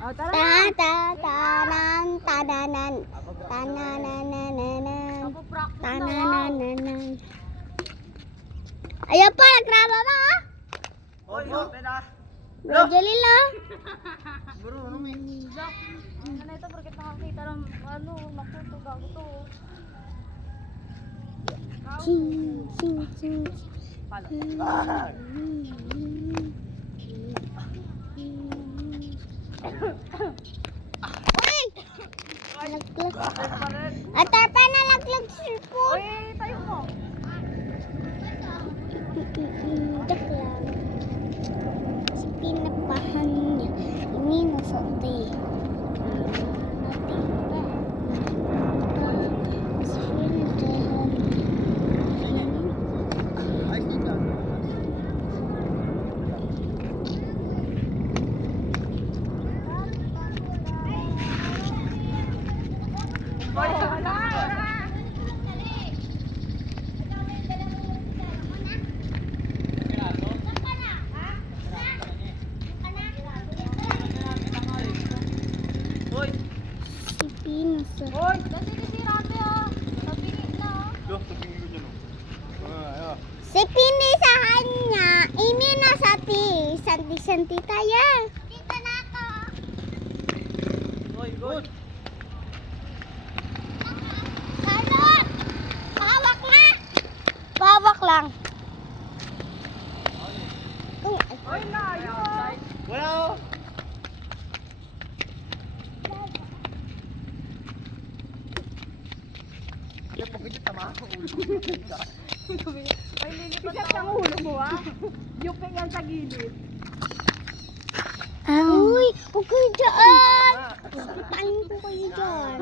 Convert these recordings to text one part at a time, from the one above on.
Oh, tara. Ta-ta-tanan, tananan. Tananananan. Tananananan. Ayan pa, nagkrama na ah. Hoy, open na. Bro Jalila. Bro, ano may? Jack, ano na ito? Bakit nakakita ng ano? Naku, ito gago to. Ching, ching, ching. Palo. Uy! Nalaglag. Atar pa nalaglag sa cellphone. Uy, tayo mo. Dak lang. Si pinapahan niya. Ini nasa ti. Hoy! Si Pinasa. Hoy, kasi kisirate ah. Napinit na ah. Loh, tingin ko dyan oh. Si pinisahan niya. Ini nasa ti. Santi-santi tayo. Dito na ako. Hoy, good! Salot! Pawak na! Pawak lang. Hoy, layo. Wala oh! Yan, pagkita tama ako ulo. Ay, lilipat ako. Ang ulo mo ah. Yupin yan sa gilid. Uy, huwag kayo dyan. Paano po kayo dyan?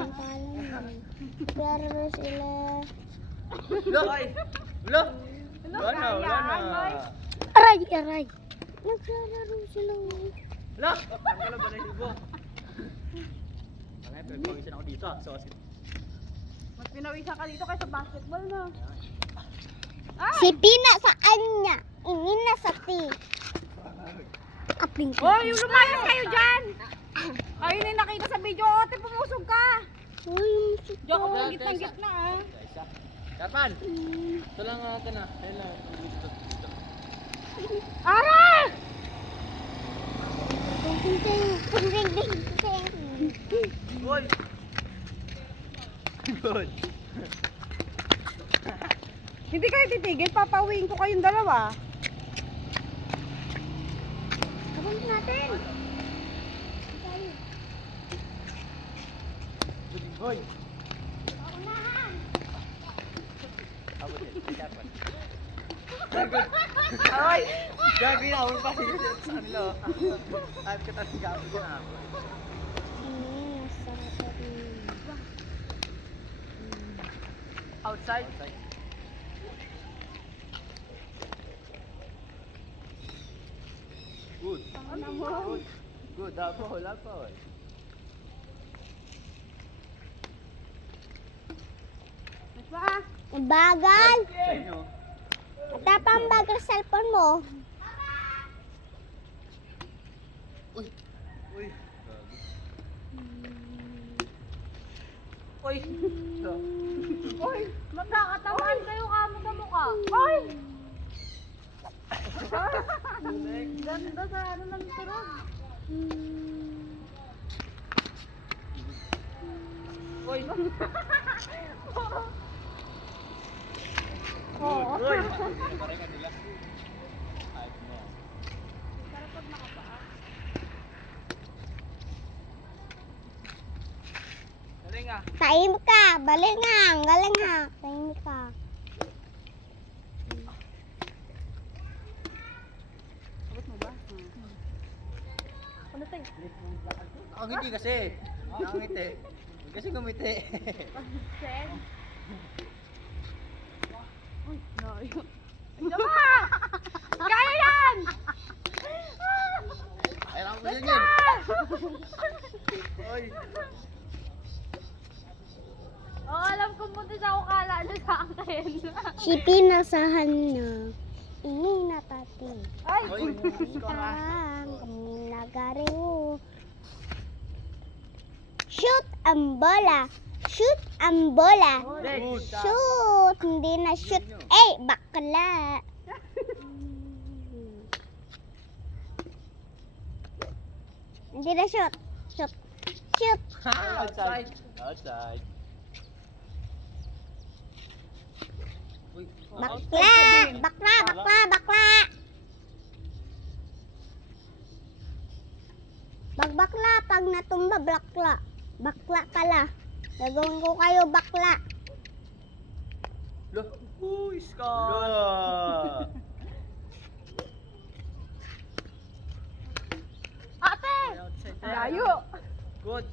Pero sila. Lo! Lo! Ano Wala na, wala kaya? Hoy. na. Aray, aray. Naglalaro sila. Lo! Ang kala ba na yung ibo? Ang nga, pagpawisan ako dito ah. So, Mas pinawisan ka dito kaysa basketball na. Si Pina sa anya. Ini na sa ti. Apling ko. Hoy, yung lumayas kayo dyan! Ayun na yung nakita sa video. Ote, pumusog ka! Uy, Diyan ka pang gitna ah. Kapan! Ito lang natin ah. Ayun lang. Ara! Hoy! Good! Hindi kayo titigil, papauwiin ko kayong dalawa. Abang natin. Hoy! Unahan. Ako din. Kapan. Ay! Gagawin ako pa sa kanila. At katapos gagawin ko na ako. Ini nasa ti. Outside? Good. Good. Good. Apple, apple. Ba? Bagal. Sa inyo. Tapang bagal cellphone mo. Uy. Uy. Uy, magkakatawan kayo kamo sa mukha. Uy! Ganda sa ano ng turog. Uy. Oo. Uy. Parehan nila. Ayos mo yan. Sarap pag nakapaa. Galing ah. Tahimik ka. Balingang. Galing ha. Tahimik ka. Abot mo ba? Ano tayo? Ang ngiti kasi. Ang ngiti. Kasi ngumiti. Sen? Uy, layo. Diyan ka! Kaya yan! Ay, ako mo yan. Uy. Oo, alam ko mo din ako kala na sa akin. Si pinasahan niya. Ini na tati. Ay! Uy, score ah. Kami nagariw. Shoot ang bola. Shoot ang bola. Good. Shoot. Hindi na shoot. Eh, bakla. Hindi na shoot. Shoot. Shoot. Outside. Outside. Uy. Bakla. Bakla, bakla, bakla. Pag bakla, pag natumba, bakla. Bakla pala. Gagawin ko kayo bakla. Look. Uy, score. Ate! Outside. Layo! Good.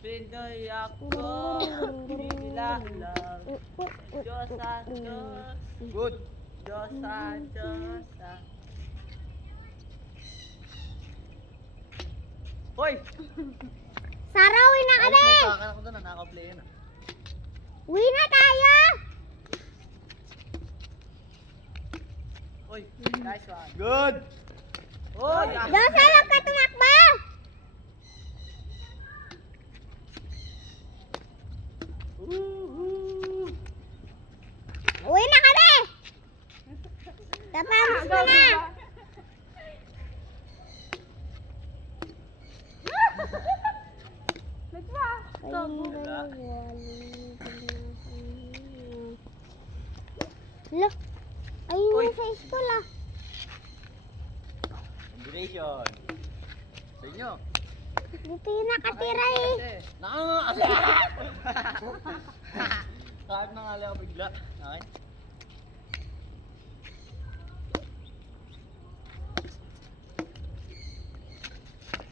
Pinoy ako. Bibila lang. Diyos sa Diyos. Good. Diyos sa Diyos. Hoy! Sarawin na kami! Nakakala ko doon, nakaka-play yun. Uwi na tayo! Hoy, nice one. Good! Hoy! Dosa lang ka tumakbo! Uwi na kami! Tapos mo na! Look, ayun Uy. yung sa school ah. Combination. Sa inyo. Dito yung nakatira eh. Nakakakali. Kahit nangali ako bigla. Okay?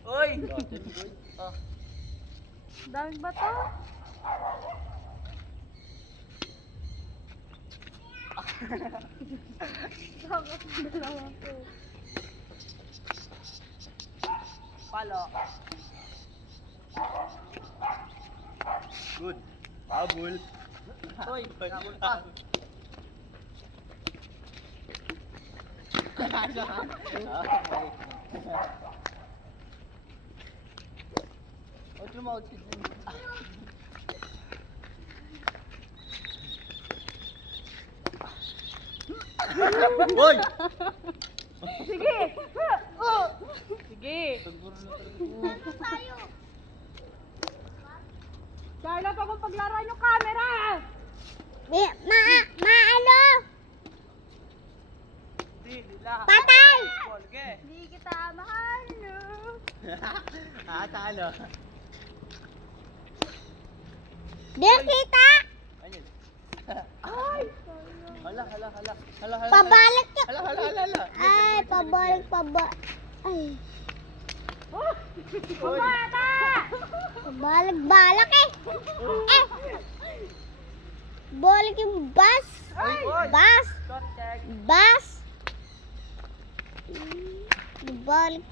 Uy! Oh. Daming bato. Palo. Good. Habol. Uy, habol pa. Huwag lumawag si Jim. Hoy! Sige! Sige! Carla, pag mong paglaruan yung camera! Maalo! Hindi, nila. Patay! Polge. Hindi kita mahal, no? Talo. Di kita! Ayun. Ay! Hala. Hala. Pabalik ka! Hala. Ay, pabalik. Ay, Bumata! pabalik eh! Eh! Balik yung bus! Ay! Bus! Shot check. Bus! Balik.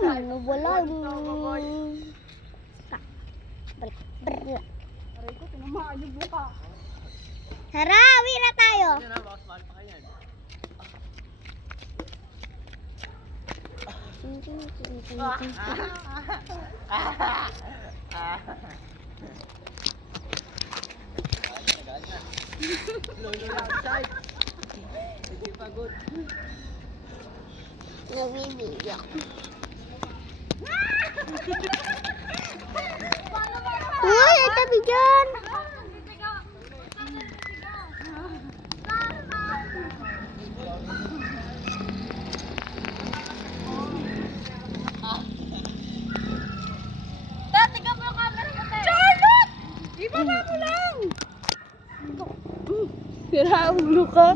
Ano wala yung... Balik. Aray ko, tinamaan yung buka. Harawi na tayo! Yan na, baka smile pa kayo yan. Lolo outside. Hindi pagod. Nabibiyak. Uy, ang tabi dyan! Tingnan mo yung camera mo, te! Charlotte! Ibaba mo lang! Sira ulo ka.